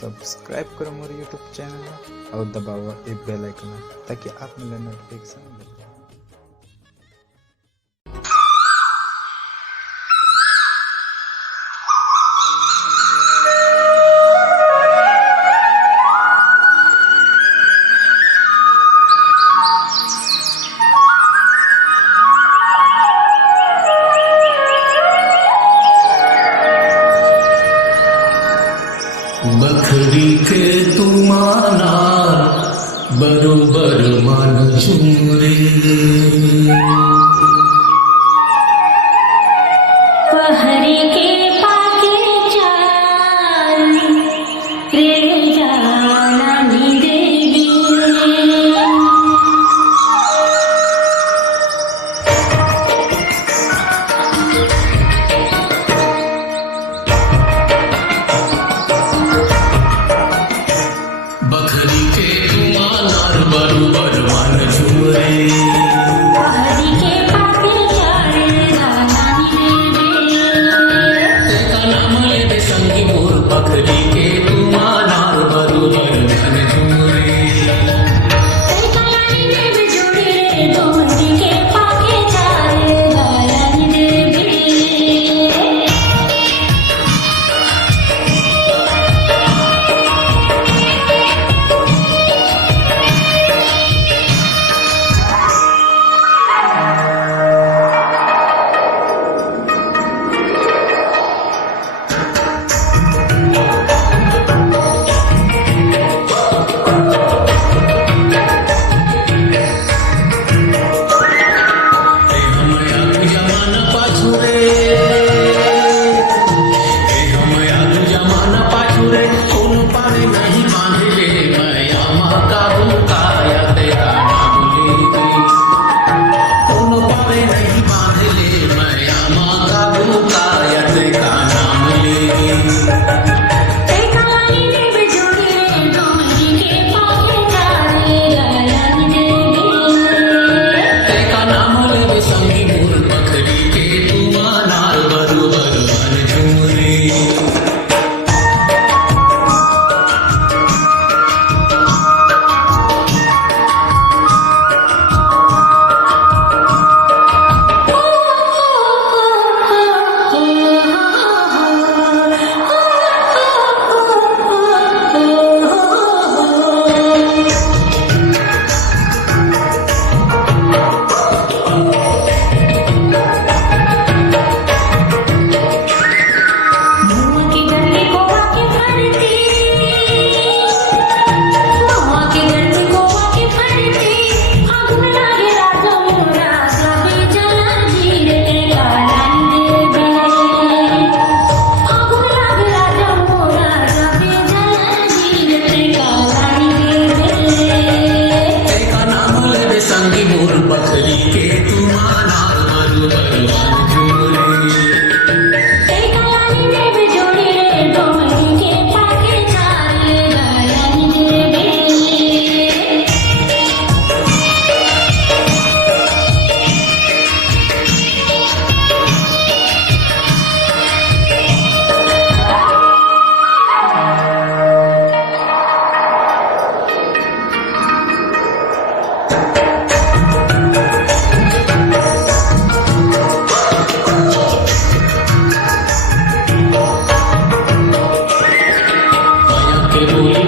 Subscribe करो मोर YouTube channel और दबाओ ये बेल आइकन ताकि आप मिले नोटिफिकेशन। बखरी के तुमाना बरोबर मन झुमरे पहरी के पाके चाल रे जाना नी देवी बखरी के तुमाना बरोबर मन झुमरे पहरी के पाके चाल जाना नी देवी तेका नाम लेवे संगी मोर बखरी के तुमाना बरोबर मन झुमरे तेका नी देवी जोड़ी रे दोहरी के पाके चाल जाना नी देवी संगी मोर बखरी के तुमाना बरोबर मन झुमरे के बोली